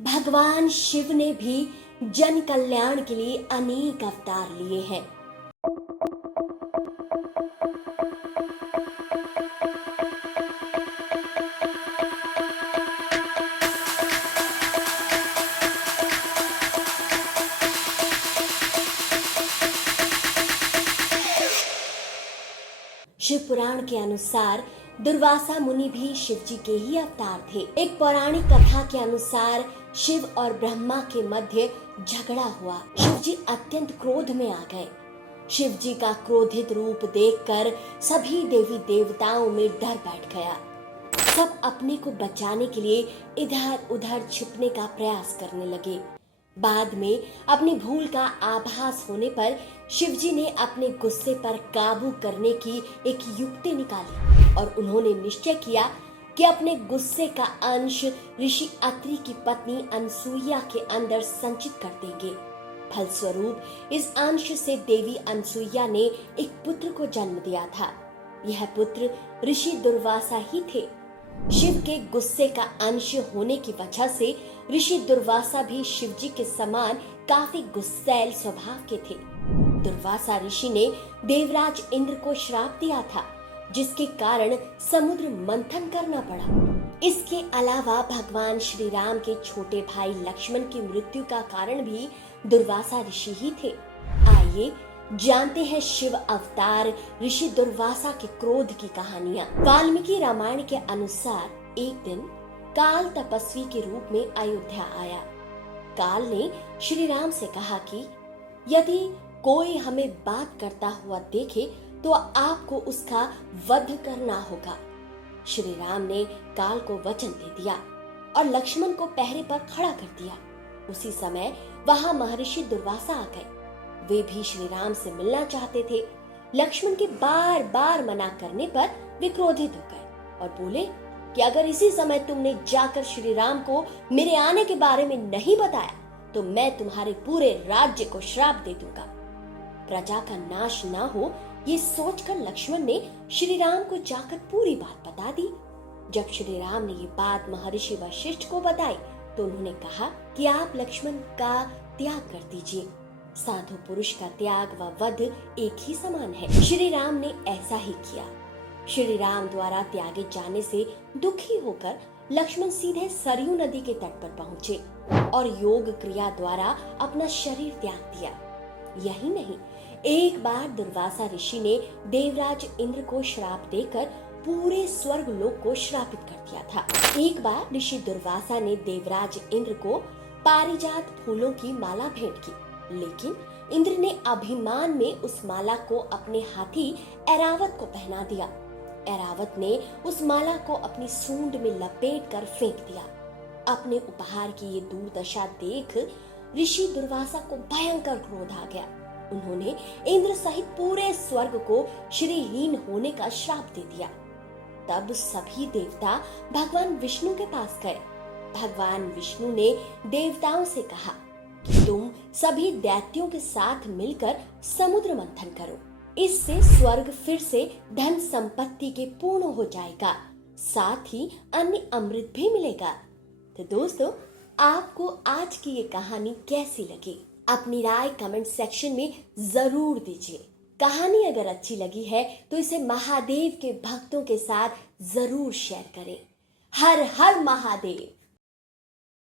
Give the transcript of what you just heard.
भगवान शिव ने भी जन कल्याण के लिए अनेक अवतार लिए हैं। शिव पुराण के अनुसार दुर्वासा मुनि भी शिव जी के ही अवतार थे। एक पौराणिक कथा के अनुसार शिव और ब्रह्मा के मध्य झगड़ा हुआ। शिव जी अत्यंत क्रोध में आ गए। शिव जी का क्रोधित रूप देखकर सभी देवी देवताओं में डर बैठ गया। सब अपने को बचाने के लिए इधर उधर छिपने का प्रयास करने लगे। बाद में अपनी भूल का आभास होने पर शिवजी ने अपने गुस्से पर काबू करने की एक युक्ति निकाली और उन्होंने निश्चय किया कि अपने गुस्से का अंश ऋषि अत्रि की पत्नी अनसुईया के अंदर संचित कर देंगे। फलस्वरूप इस अंश से देवी अनसुईया ने एक पुत्र को जन्म दिया था। यह पुत्र ऋषि दुर्वासा ही थे। शिव के गुस्से का अंश होने की वजह से ऋषि दुर्वासा भी शिव जी के समान काफी गुस्सैल स्वभाव के थे। दुर्वासा ऋषि ने देवराज इंद्र को श्राप दिया था, जिसके कारण समुद्र मंथन करना पड़ा। इसके अलावा भगवान श्री राम के छोटे भाई लक्ष्मण की मृत्यु का कारण भी दुर्वासा ऋषि ही थे। आइए जानते हैं शिव अवतार ऋषि दुर्वासा के क्रोध की कहानियां। वाल्मीकि रामायण के अनुसार एक दिन काल तपस्वी के रूप में अयोध्या आया। काल ने श्री राम से कहा कि यदि कोई हमें बात करता हुआ देखे तो आपको उसका वध करना होगा। श्री राम ने काल को वचन दे दिया और लक्ष्मण को पहरे पर खड़ा कर दिया। उसी समय वहां महर्षि दुर्वासा आ गए। वे भी श्री राम से मिलना चाहते थे। लक्ष्मण के बार बार मना करने पर वे क्रोधित हो गए और बोले कि अगर इसी समय तुमने जाकर श्री राम को मेरे आने के बारे में नहीं बताया तो मैं तुम्हारे पूरे राज्य को श्राप दे दूंगा। प्रजा का नाश ना हो ये सोचकर लक्ष्मण ने श्री राम को जाकर पूरी बात बता दी। जब श्री राम ने ये बात महर्षि वशिष्ठ को बताई तो उन्होंने कहा कि आप लक्ष्मण का त्याग कर दीजिए। साधु पुरुष का त्याग व वध एक ही समान है। श्री राम ने ऐसा ही किया। श्री राम द्वारा त्यागे जाने से दुखी होकर लक्ष्मण सीधे सरयू नदी के तट पर पहुँचे और योग क्रिया द्वारा अपना शरीर त्याग दिया। यही नहीं, एक बार दुर्वासा ऋषि ने देवराज इंद्र को श्राप देकर पूरे स्वर्ग लोक को श्रापित कर दिया था। एक बार ऋषि दुर्वासा ने देवराज इंद्र को पारिजात फूलों की माला भेंट की, लेकिन इंद्र ने अभिमान में उस माला को अपने हाथी ऐरावत को पहना दिया। ऐरावत ने उस माला को अपनी सूंड में लपेट कर फेंक दिया। अपने उपहार की ये दुर्दशा देख ऋषि दुर्वासा को भयंकर क्रोध आ गया। उन्होंने इंद्र सहित पूरे स्वर्ग को श्रीहीन होने का श्राप दे दिया। तब सभी देवता भगवान विष्णु के पास गए। भगवान विष्णु ने देवताओं से कहा कि तुम सभी दैत्यों के साथ मिलकर समुद्र मंथन करो। इससे स्वर्ग फिर से धन संपत्ति के पूर्ण हो जाएगा, साथ ही अन्य अमृत भी मिलेगा। तो दोस्तों, आपको आज की ये कहानी कैसी लगी? अपनी राय कमेंट सेक्शन में जरूर दीजिए। कहानी अगर अच्छी लगी है तो इसे महादेव के भक्तों के साथ जरूर शेयर करें। हर हर महादेव।